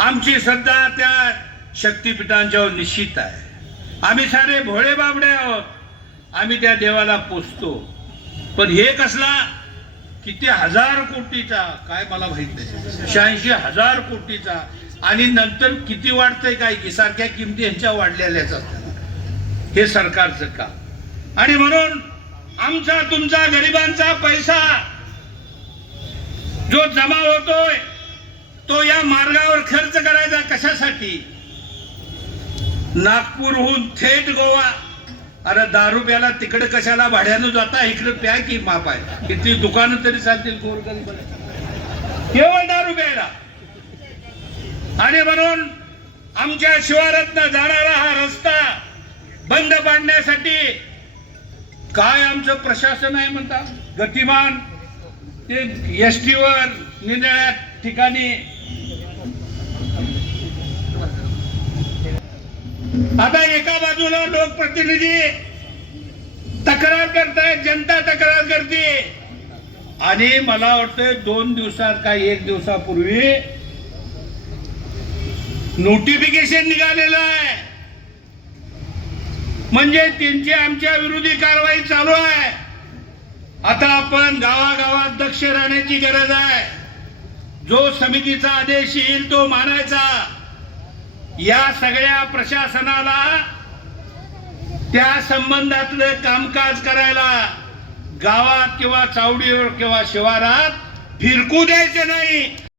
आमची श्रद्धा त्या शक्तीपीठांच्यावर निश्चित आहे. आम्ही सारे भोळे बाबडे आहोत. आम्ही त्या देवाला पोचतो पण हे कसला? किती हजार कोटीचा? काय मला माहीत नाही. शहाऐंशी हजार कोटीचा. आणि नंतर किती वाढतंय काय? की सारख्या किमती यांच्या वाढलेल्याच असतात. हे सरकारचं काम. आणि म्हणून आमचा तुमचा गरिबांचा पैसा जो जमा होतोय मार्गावर खर्च करायचा कशासाठी? नागपूरहून थेट गोवा. अरे दारू प्याला तिकडे कशाला भाड्यानं जाता? इकडे प्या की माप आहे. किती दुकानं तरी चालतील गोरगरीबाला. केवळ दारू प्यायला. आणि म्हणून आमच्या शिवारातनं जाणारा हा रस्ता बंद पाडण्यासाठी काय आमचं प्रशासन आहे म्हणता? गतिमान ते एस टीवर निरनिळ्या ठिकाणी आता एका बाजूला लोकप्रतिनिधी तक्रार करतायत जनता तक्रार करते. आणि मला वाटतं दोन दिवसात काय एक दिवसापूर्वी नोटिफिकेशन निघालेलं आहे. म्हणजे त्यांची आमच्या विरोधी कारवाई चालू आहे. आता आपण गावागावात दक्ष राहण्याची गरज आहे. जो समितीचा आदेश येईल तो मानायचा. या सगळ्या प्रशासनाला त्या संबंधातलं कामकाज करायला गावात किंवा चावडीवर किंवा शिवारात फिरकू द्यायचं नाही.